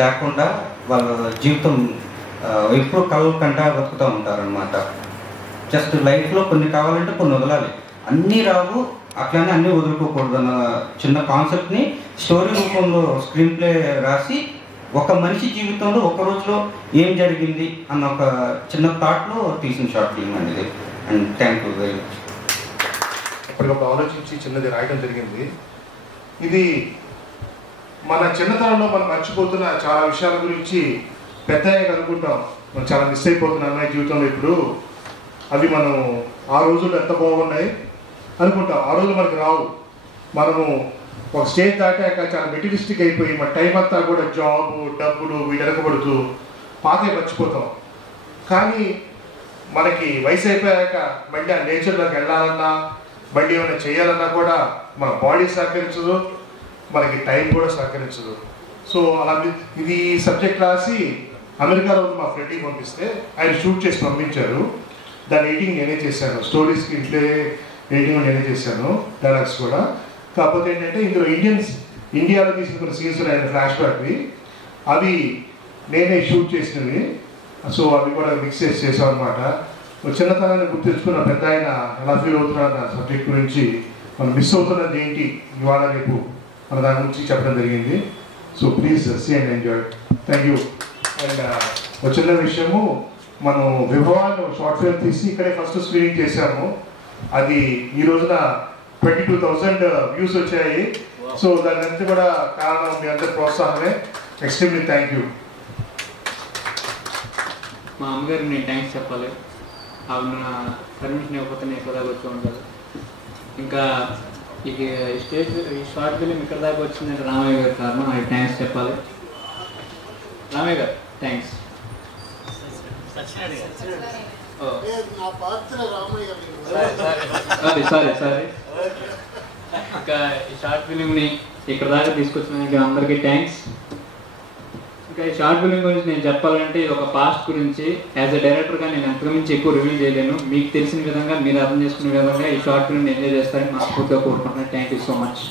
లేకుండా వాళ్ళ జీవితం ఎప్పుడు కళ్ళు కంటా బతుకుతూ ఉంటారనమాట. జస్ట్ లైఫ్లో కొన్ని కావాలంటే కొన్ని వదలాలి, అన్నీ రావు, అట్లానే అన్నీ వదులుకోకూడదు అన్న చిన్న కాన్సెప్ట్ని స్టోరీ రూపంలో స్క్రీన్ ప్లే రాసి ఒక మనిషి జీవితంలో ఒక రోజులో ఏం జరిగింది అన్న ఒక చిన్న థాట్లో తీసిన షార్ట్ ఫిల్మ్ అనేది. And thank you very much. అప్పటికప్పుడు ఆలోచించి చిన్నది రాయడం జరిగింది. ఇది మన చిన్నతనంలో మనం మర్చిపోతున్న చాలా విషయాల గురించి పెద్దయ్యాక అనుకుంటాం, మనం చాలా మిస్ అయిపోతున్నాం అమ్మాయి జీవితంలో ఇప్పుడు. అవి మనం ఆ రోజుల్లో ఎంత బాగున్నాయి అనుకుంటాం, ఆ రోజులు మనకు రావు. మనము ఒక స్టేజ్ దాటాక చాలా మెటీరియలిస్టిక్ అయిపోయి మన టైం అంతా కూడా జాబు డబ్బులు వెనకబడుతూ పాతే మర్చిపోతాం. కానీ మనకి వయసు అయిపోయాక మళ్ళీ ఆ నేచర్లోకి వెళ్ళాలన్నా మళ్ళీ ఏమైనా చేయాలన్నా కూడా మన బాడీ సహకరించదు, మనకి టైం కూడా సహకరించదు. సో అలా ఇది సబ్జెక్ట్ రాసి అమెరికాలో మా ఫ్రెండ్కి పంపిస్తే ఆయన షూట్ చేసి పంపించారు. దాని ఎడిటింగ్ నేనే చేశాను, స్టోరీస్కి ఇంట్లో ఎడిటింగ్ నేనే చేశాను, డైలాగ్స్ కూడా. కాకపోతే ఏంటంటే ఇందులో ఇండియాలో తీసిన కొన్ని సీన్స్ ఉన్నాయి ఫ్లాష్ బ్యాక్వి, అవి నేనే షూట్ చేసినవి. సో అవి కూడా మిక్స్ చేసాం అనమాట. చిన్నతనాన్ని గుర్తించుకున్న పెద్ద ఆయన ఎలా ఫీల్ అవుతున్నారు నా సబ్జెక్ట్ గురించి, మనం మిస్ అవుతున్నది ఏంటి ఇవాళ రేపు మన దాని గురించి చెప్పడం జరిగింది. So please see and enjoy. Thank you. And ఒక చిన్న విషయము, మనం విభవాన్ని షార్ట్ ఫిల్మ్ తీసి ఇక్కడే ఫస్ట్ స్క్రీనింగ్ చేశాము. అది ఈ రోజున 22,000 వ్యూస్ వచ్చాయి. సో దాని అంతా కూడా కారణం మీ అందరి ప్రోత్సాహమే. Extremely thank you. మా అమ్మగారికి నేను థ్యాంక్స్ చెప్పాలి, ఆవిడ నా పర్మిషన్ ఇవ్వకపోతే నేను ఇక్కడ దాకా వచ్చి ఉండాలి. ఇంకా ఈ స్టేజ్ ఈ షార్ట్ ఫిలిం ఇక్కడ దాకా వచ్చిందంటే రామయ్య గారి కారణం, ఆయన థ్యాంక్స్ చెప్పాలి. రామయ్య గారు థ్యాంక్స్. సారీ ఇంకా ఈ షార్ట్ ఫిలింని ఇక్కడ దాకా తీసుకొచ్చినందుకు అందరికీ థ్యాంక్స్. ఇంకా ఈ షార్ట్ ఫిలిం గురించి నేను చెప్పాలంటే ఇది ఒక పాస్ట్ గురించి. యాజ్ ఎ డైరెక్టర్గా నేను అంతకుమించి ఎక్కువ రివ్యూ చేయలేను. మీకు తెలిసిన విధంగా మీరు అర్థం చేసుకునే విధంగా ఈ షార్ట్ ఫిలింని ఎంజాయ్ చేస్తారని మనస్ఫూర్తిగా కోరుకుంటున్నాను. Thank you so much.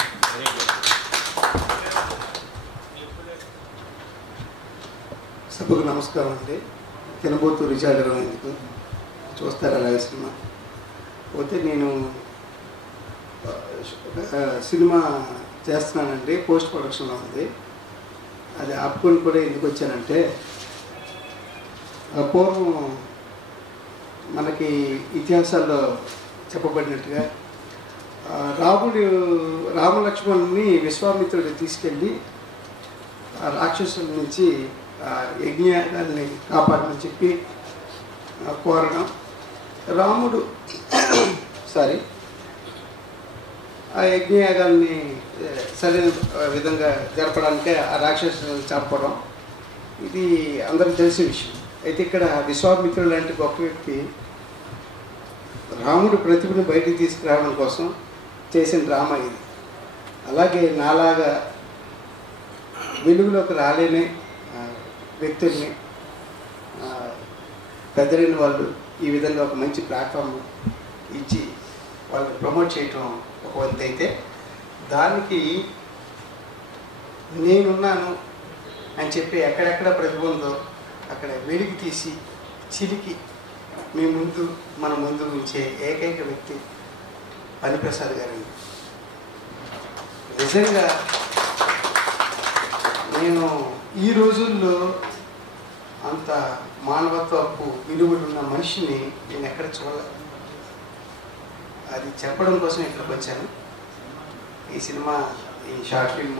సభకు నమస్కారం అండి. తినబోతూ రిచార్డ్ ఎందుకు చూస్తారు అలాగే సినిమా పోతే నేను సినిమా చేస్తున్నానండి, పోస్ట్ ప్రొడక్షన్లో ఉంది. అది ఆపుకొని కూడా ఎందుకు వచ్చానంటే పూర్వం మనకి ఇతిహాసాల్లో చెప్పబడినట్టుగా రామలక్ష్మణుని విశ్వామిత్రుడు తీసుకెళ్ళి రాక్షసుల నుంచి యజ్ఞయాగాల్ని కాపాడమని చెప్పి కోరడం, రాముడు ఆ యజ్ఞయాగాల్ని సరైన విధంగా జరపడానికే ఆ రాక్షసులను చంపడం, ఇది అందరికీ తెలిసిన విషయం. అయితే ఇక్కడ విశ్వామిత్రుడు లాంటి గొప్ప వ్యక్తి రాముడు ప్రతిభను బయటికి తీసుకురావడం కోసం చేసిన డ్రామా ఇది. అలాగే నాలాగా వెలుగులోకి రాలేని వ్యక్తుల్ని పెద్దలైన వాళ్ళు ఈ విధంగా ఒక మంచి ప్లాట్ఫామ్ ఇచ్చి వాళ్ళని ప్రమోట్ చేయటం ఒక వంతు అయితే, దానికి నేనున్నాను అని చెప్పి ఎక్కడెక్కడ ప్రతిభ ఉందో అక్కడ వెలికి తీసి చిలికి మన ముందు ఉంచే ఏకైక వ్యక్తి పనిప్రసాద్ గారండి. నిజంగా నేను ఈ రోజుల్లో అంత మానవత్వపు విలువలున్న మనిషిని నేను ఎక్కడ చూడలేదు. అది చెప్పడం కోసం ఇక్కడికి వచ్చాను. ఈ సినిమా ఈ షార్ట్ ఫిల్మ్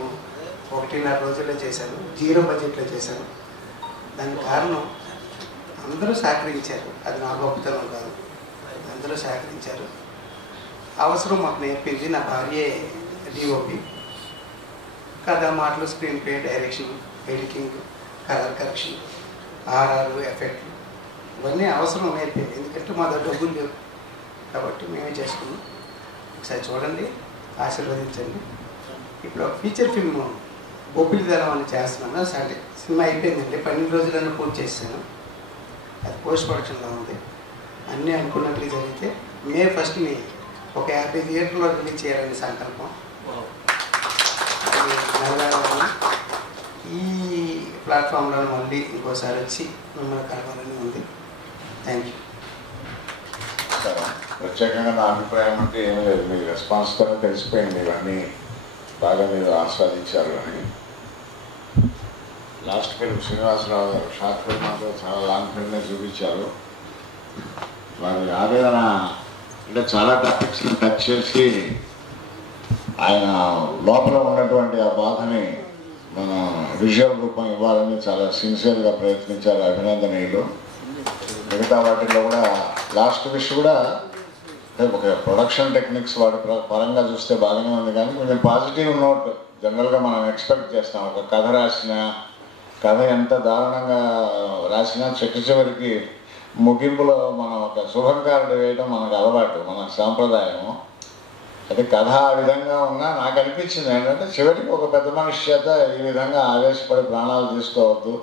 1.5 రోజుల్లో చేశాను, 0 బడ్జెట్లో చేశాను. దానికి కారణం అందరూ సహకరించారు. అది నా గొప్పతనం కాదు, అందరూ సహకరించారు. అవసరం మాకు నేర్పింది నా భార్యే డిఓపి. కథ, మాటలు, screenplay, direction, editing, colour correction, RR, ఎఫెక్ట్లు ఇవన్నీ అవసరం నేర్పింది. ఎందుకంటే మా దగ్గర డబ్బులు లేవు కాబట్టి మేమే చేసుకున్నాం. ఒకసారి చూడండి, ఆశీర్వదించండి. ఇప్పుడు ఫీచర్ ఫిల్మ్ బొబ్బిలిదనం అని చేస్తున్నాను. సరే, సినిమా అయిపోయిందండి, 12 రోజులను పూర్తి చేశాను. అది పోస్ట్ ప్రొడక్షన్లో ఉంది. అన్నీ అనుకున్నట్లు జరిగితే మే 1ని ఒక 50 థియేటర్లో రిలీజ్ చేయాలని సంకల్పం. ఈ ప్లాట్ఫామ్లో మళ్ళీ ఇంకోసారి వచ్చి మిమ్మల్ని కలవాలని ఉంది. Thank you. ప్రత్యేకంగా నా అభిప్రాయం అంటే ఏమీ లేదు. మీ రెస్పాన్స్తో తెలిసిపోయింది ఇవన్నీ బాగా మీరు ఆస్వాదించారు అని. లాస్ట్ ఫిల్మ్ శ్రీనివాసరావు గారు షార్ట్ ఫిల్మ్ అంటే చాలా లాంగ్ ఫిల్మ్నే చూపించారు. వారి ఆవేదన అంటే చాలా టాపిక్స్ని టచ్ చేసి ఆయన లోపల ఉన్నటువంటి ఆ బాధని మన విజువల్ రూపం ఇవ్వాలని చాలా సిన్సియర్గా ప్రయత్నించారు, అభినందనీయులు. మిగతా వాటిల్లో కూడా లాస్ట్ విష్ కూడా ఒక ప్రొడక్షన్ టెక్నిక్స్ వాటి పరంగా చూస్తే బాగానే ఉంది, కానీ కొంచెం పాజిటివ్ నోట్ జనరల్గా మనం ఎక్స్పెక్ట్ చేస్తాం. ఒక కథ రాసిన కథ ఎంత దారుణంగా రాసినా చివరికి ముగింపులో మనం ఒక శుభంకారుడు వేయడం మనకు అలవాటు, మన సాంప్రదాయము. అది కథ ఆ విధంగా ఉన్నా నాకు అనిపించింది ఏంటంటే చివరికి ఒక పెద్ద మనిషి చేత ఈ విధంగా ఆవేశపడి ప్రాణాలు తీసుకోవద్దు,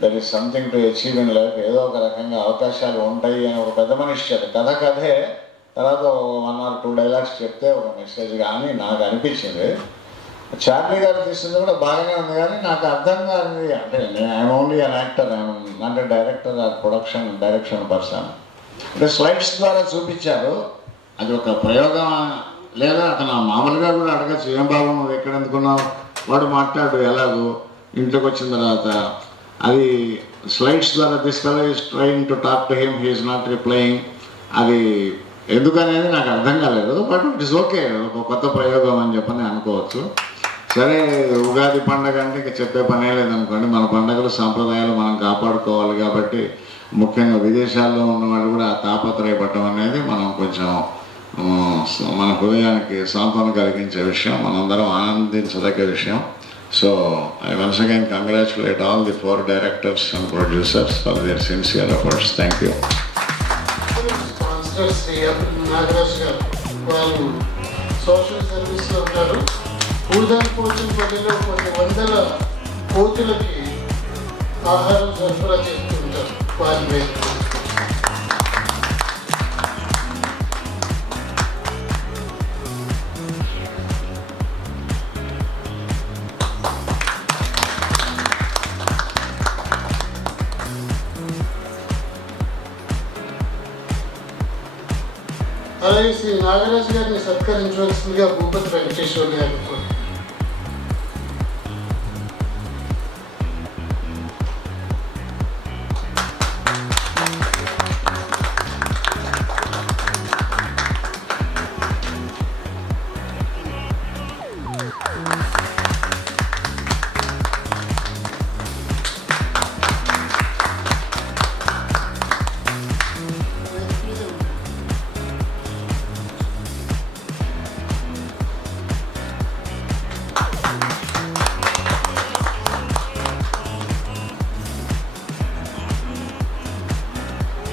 that is something to achieve in life, ఏదో ఒక రకంగా అవకాశాలు ఉంటాయి అని ఒక పెద్ద మనిషి చేత కథే తర్వాత 1 or 2 డైలాగ్స్ చెప్తే ఒక మెసేజ్ కానీ నాకు అనిపించింది. చార్లీ గారు తీసింది కూడా బాగానే ఉంది, కానీ నాకు అర్థం కాదు. అంటే I'm only an actor, I'm not a director or direction person. అంటే స్లైడ్స్ ద్వారా చూపించారు, అది ఒక ప్రయోగం లేదా అతను మామూలుగా కూడా అడగచ్చు, ఏం బాబు నువ్వు ఎక్కడ ఎందుకున్నావు, వాడు మాట్లాడు ఎలాగో ఇంట్లోకి వచ్చిన తర్వాత. అది స్లైడ్స్ ద్వారా this fellow is trying to talk to him, he is not replying. అది ఎందుకనేది నాకు అర్థం కాలేదు, బట్ ఇట్ ఈస్ ఓకే, ఒక కొత్త ప్రయోగం అని చెప్పని అనుకోవచ్చు. సరే, ఉగాది పండగ అంటే ఇక చెప్పే పనే లేదనుకోండి. మన పండుగలు సాంప్రదాయాలు మనం కాపాడుకోవాలి కాబట్టి ముఖ్యంగా విదేశాల్లో ఉన్న వాళ్ళు కూడా తాపత్రయపడటం అనేది మనం కొంచెం మన హృదయానికి సాంత్వన కలిగించే విషయం, మనందరం ఆనందించదగ్గ విషయం. So I once again congratulate all the 4 directors and producers for their sincere efforts. Thank you. Sponsors Nagaraj గారు వాళ్ళు సోషల్ సర్వీస్లో ఉంటారు. భూదాన్ పోచంపల్లిలో కొన్ని వందల కోతులకి ఆహారం సరఫరా చేస్తుంటారు వారి మీద. అలాగే శ్రీ నాగరాజు గారిని సత్కరించవలసిందిగా భూపతి వెంకటేశ్వర్ గారు.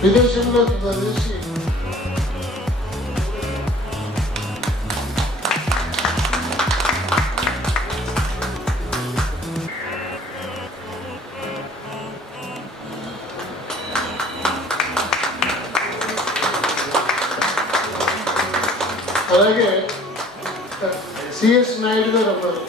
విదేశంలో కలిసి అలాగే సిఎస్ నాయుడు గారు ఉన్నారు.